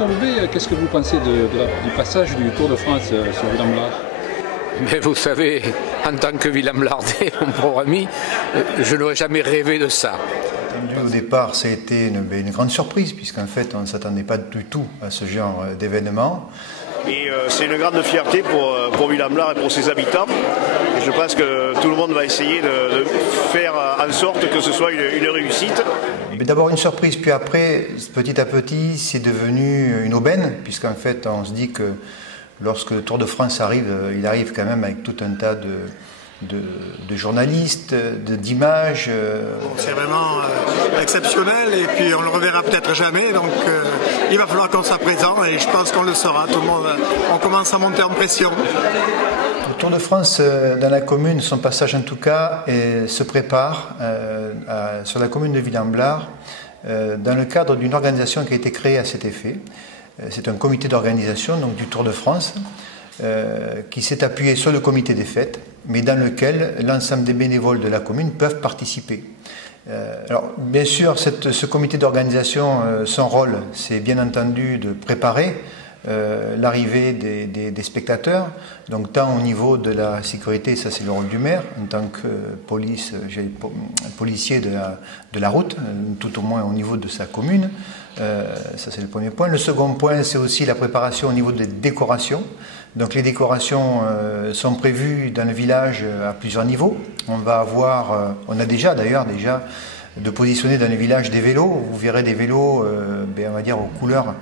François Loubet, qu'est-ce que vous pensez du passage du Tour de France sur Villamblard? Mais vous savez, en tant que Villamlardais, mon pauvre ami, je n'aurais jamais rêvé de ça. Au départ, ça a été une grande surprise, puisqu'en fait, on ne s'attendait pas du tout à ce genre d'événement. Et c'est une grande fierté pour Villamblard et pour ses habitants. Et je pense que tout le monde va essayer de faire en sorte que ce soit une réussite. D'abord une surprise, puis après, petit à petit, c'est devenu une aubaine, puisqu'en fait, on se dit que lorsque le Tour de France arrive, il arrive quand même avec tout un tas de journalistes, d'images. C'est vraiment exceptionnel et puis on le reverra peut-être jamais, donc il va falloir qu'on soit présent et je pense qu'on le sera. Tout le monde, on commence à monter en pression. Le Tour de France dans la commune, son passage en tout cas, se prépare sur la commune de Villamblard dans le cadre d'une organisation qui a été créée à cet effet. C'est un comité d'organisation donc du Tour de France qui s'est appuyé sur le comité des fêtes, mais dans lequel l'ensemble des bénévoles de la commune peuvent participer. Alors, bien sûr, ce comité d'organisation, son rôle, c'est bien entendu de préparer l'arrivée des spectateurs, donc tant au niveau de la sécurité, ça c'est le rôle du maire, en tant que policier de la route, tout au moins au niveau de sa commune. Ça c'est le premier point. Le second point, c'est aussi la préparation au niveau des décorations. Donc les décorations sont prévues dans le village à plusieurs niveaux. On a déjà de positionner dans le village des vélos. Vous verrez des vélos, on va dire aux couleurs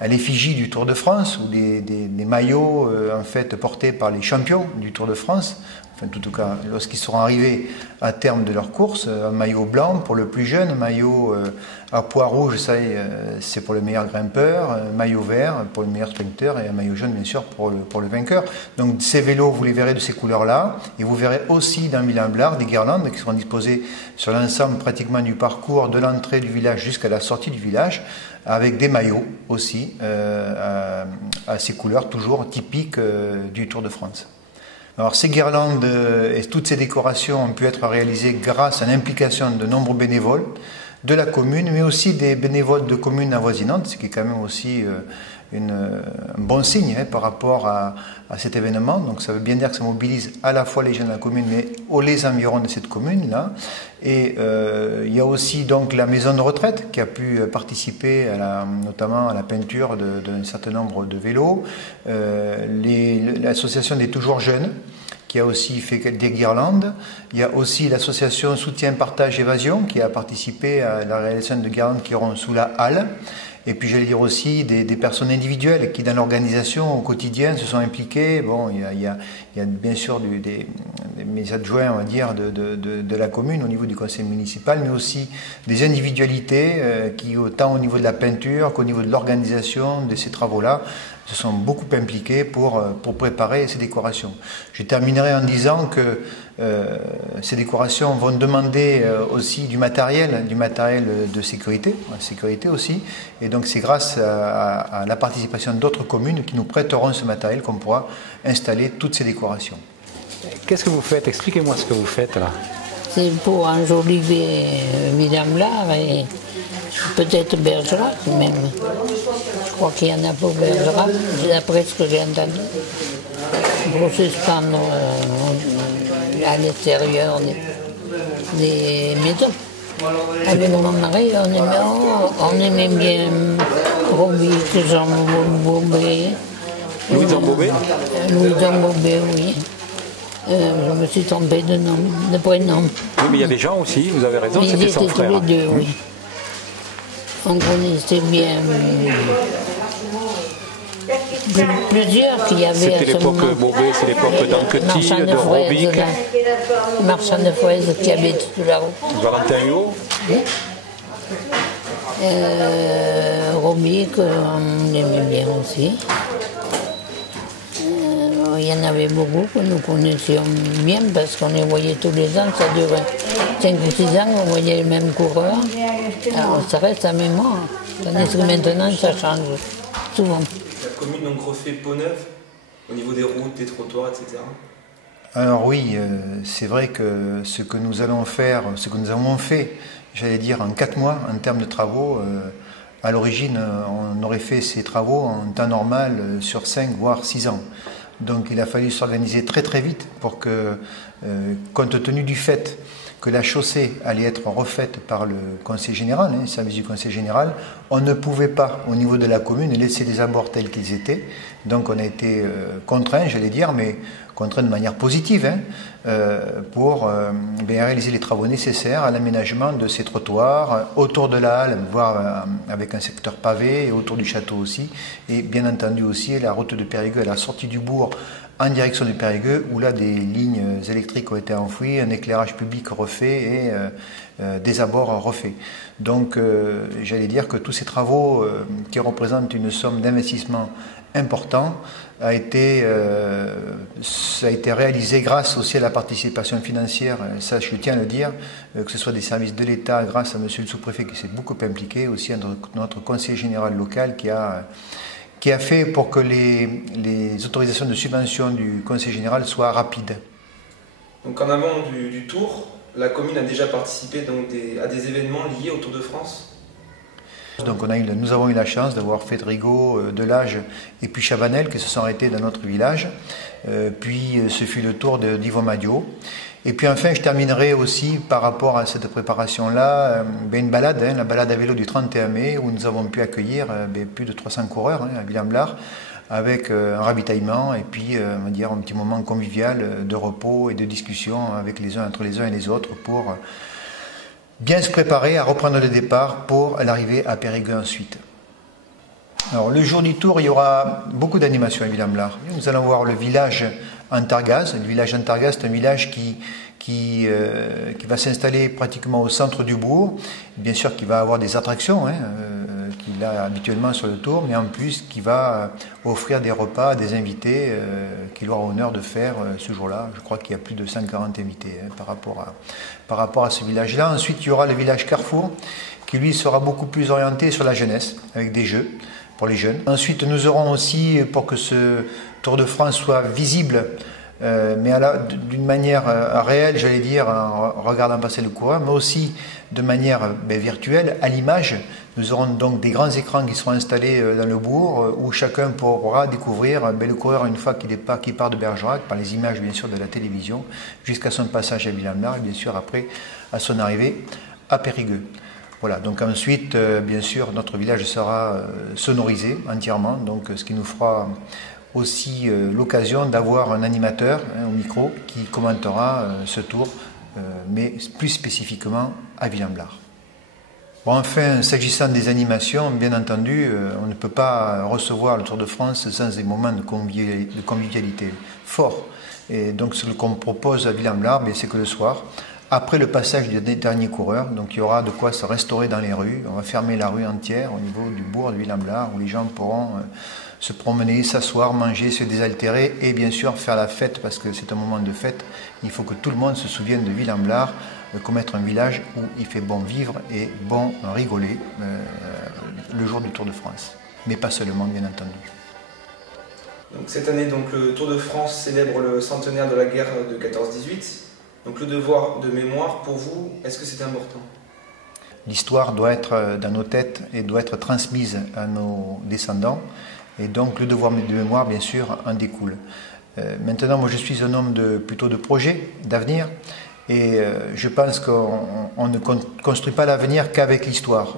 à l'effigie du Tour de France, ou des maillots en fait portés par les champions du Tour de France. Enfin, en tout cas, lorsqu'ils seront arrivés à terme de leur course, un maillot blanc pour le plus jeune, un maillot à pois rouge, ça c'est pour le meilleur grimpeur, un maillot vert pour le meilleur sprinter et un maillot jaune bien sûr pour le vainqueur. Donc ces vélos, vous les verrez de ces couleurs-là, et vous verrez aussi dans Villamblard des guirlandes qui seront disposées sur l'ensemble pratiquement du parcours de l'entrée du village jusqu'à la sortie du village, avec des maillots aussi à ces couleurs toujours typiques du Tour de France. Alors ces guirlandes et toutes ces décorations ont pu être réalisées grâce à l'implication de nombreux bénévoles de la commune, mais aussi des bénévoles de communes avoisinantes, ce qui est quand même aussi un bon signe par rapport à cet événement. Donc ça veut bien dire que ça mobilise à la fois les gens de la commune, mais les environs de cette commune-là. Et il y a aussi donc la maison de retraite qui a pu participer notamment à la peinture d'un certain nombre de vélos, l'association des Toujours Jeunes, qui a aussi fait des guirlandes. Il y a aussi l'association Soutien, Partage, Évasion, qui a participé à la réalisation de guirlandes qui iront sous la halle. Et puis j'allais dire aussi des personnes individuelles qui dans l'organisation au quotidien se sont impliquées. Bon, il y a bien sûr mes adjoints, on va dire, de la commune au niveau du conseil municipal, mais aussi des individualités qui, autant au niveau de la peinture qu'au niveau de l'organisation de ces travaux-là, se sont beaucoup impliqués pour préparer ces décorations. Je terminerai en disant que ces décorations vont demander aussi du matériel de sécurité aussi, et donc c'est grâce à la participation d'autres communes qui nous prêteront ce matériel qu'on pourra installer toutes ces décorations. Qu'est-ce que vous faites? Expliquez-moi ce que vous faites là. C'est pour enjoliver Villamblard et peut-être Bergerac même. Je crois qu'il y en a pour Bergerac, d'après ce que j'ai entendu. Pour suspendre à l'extérieur des maisons. Avec mon mari, on aimait bien Robic, Jean Bobet. Louis Zambobé? Louis Zambobé, oui. Je me suis trompée de prénom. Oui, mais il y avait Jean aussi, vous avez raison, c'était son frère. Tous les deux, oui. On connaissait bien plusieurs qu'il y avait. C'était l'époque Bobé, c'est l'époque d'Anquetil, de Robic. Marchand de fraises qui avait toute la route. Valentin Huot. Oui. Robic, on aimait bien aussi. Il y en avait beaucoup que nous connaissions bien parce qu'on les voyait tous les ans, ça durait 5 ou 6 ans, on voyait les mêmes coureurs. Alors ça reste à mémoire, tandis que maintenant ça change souvent. La commune donc refait peau neuve au niveau des routes, des trottoirs, etc. Alors oui, c'est vrai que ce que nous allons faire, ce que nous avons fait, j'allais dire en 4 mois en termes de travaux, À l'origine, on aurait fait ces travaux en temps normal sur 5 voire 6 ans. Donc il a fallu s'organiser très très vite pour que, compte tenu du fait que la chaussée allait être refaite par le Conseil général, le service du Conseil général, on ne pouvait pas, au niveau de la commune, laisser les abords tels qu'ils étaient. Donc on a été contraint, j'allais dire, mais contraint de manière positive, pour réaliser les travaux nécessaires à l'aménagement de ces trottoirs autour de la halle, voire avec un secteur pavé, et autour du château aussi, et bien entendu aussi la route de Périgueux à la sortie du bourg, en direction du Périgueux, où là des lignes électriques ont été enfouies, un éclairage public refait et des abords refaits. Donc j'allais dire que tous ces travaux qui représentent une somme d'investissement important a été réalisé grâce aussi à la participation financière, ça je tiens à le dire, que ce soit des services de l'État, grâce à monsieur le sous-préfet qui s'est beaucoup impliqué, aussi à notre conseiller général local qui a fait pour que les autorisations de subvention du Conseil général soient rapides. Donc en amont du Tour, la commune a déjà participé donc à des événements liés au Tour de France. Donc nous avons eu la chance d'avoir fait Rigaud, Delage et puis Chabanel qui se sont arrêtés dans notre village. Puis ce fut le tour d'Yvon Madiot. Et puis enfin, je terminerai aussi par rapport à cette préparation-là, une balade, la balade à vélo du 31 mai, où nous avons pu accueillir plus de 300 coureurs à Villamblard, avec un ravitaillement et puis on va dire un petit moment convivial de repos et de discussion avec entre les uns et les autres pour bien se préparer à reprendre le départ pour l'arrivée à Périgueux ensuite. Alors le jour du tour, il y aura beaucoup d'animations à Villamblard. Nous allons voir le village Antargaz. Le village Antargaz, c'est un village qui va s'installer pratiquement au centre du bourg. Bien sûr qu'il va avoir des attractions qu'il a habituellement sur le tour, mais en plus qui va offrir des repas à des invités qu'il aura honneur de faire ce jour-là. Je crois qu'il y a plus de 140 invités par rapport à ce village-là. Ensuite, il y aura le village Carrefour, qui lui sera beaucoup plus orienté sur la jeunesse, avec des jeux pour les jeunes. Ensuite, nous aurons aussi, pour que ce Tour de France soit visible, mais d'une manière réelle, j'allais dire, en regardant passer le coureur, mais aussi de manière virtuelle, à l'image. Nous aurons donc des grands écrans qui seront installés dans le bourg, où chacun pourra découvrir le coureur une fois qu'il part de Bergerac, par les images bien sûr de la télévision, jusqu'à son passage à Villamblard, et bien sûr après à son arrivée à Périgueux. Voilà, donc ensuite, bien sûr, notre village sera sonorisé entièrement, donc ce qui nous fera aussi l'occasion d'avoir un animateur au micro qui commentera ce tour, mais plus spécifiquement à Villamblard. Bon, enfin, s'agissant des animations, bien entendu, on ne peut pas recevoir le Tour de France sans des moments de convivialité forts. Et donc ce qu'on propose à Villamblard, c'est que le soir, après le passage des derniers coureurs, donc il y aura de quoi se restaurer dans les rues. On va fermer la rue entière au niveau du bourg de Villamblard, où les gens pourront se promener, s'asseoir, manger, se désaltérer et bien sûr faire la fête, parce que c'est un moment de fête. Il faut que tout le monde se souvienne de Villamblard comme être un village où il fait bon vivre et bon rigoler le jour du Tour de France. Mais pas seulement, bien entendu. Donc cette année, le Tour de France célèbre le centenaire de la guerre de 14-18. Donc le devoir de mémoire, pour vous, est-ce que c'est important ? L'histoire doit être dans nos têtes et doit être transmise à nos descendants. Et donc le devoir de mémoire, bien sûr, en découle. Maintenant, moi je suis un homme plutôt de projet, d'avenir. Et je pense qu'on ne construit pas l'avenir qu'avec l'histoire.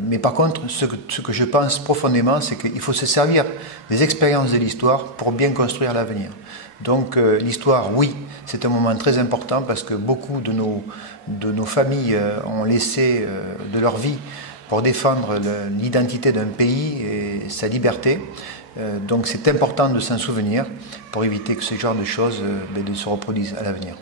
Mais par contre, ce que je pense profondément, c'est qu'il faut se servir des expériences de l'histoire pour bien construire l'avenir. Donc l'histoire, oui, c'est un moment très important parce que beaucoup de nos familles ont laissé de leur vie pour défendre l'identité d'un pays et sa liberté. Donc c'est important de s'en souvenir pour éviter que ce genre de choses ne se reproduisent à l'avenir.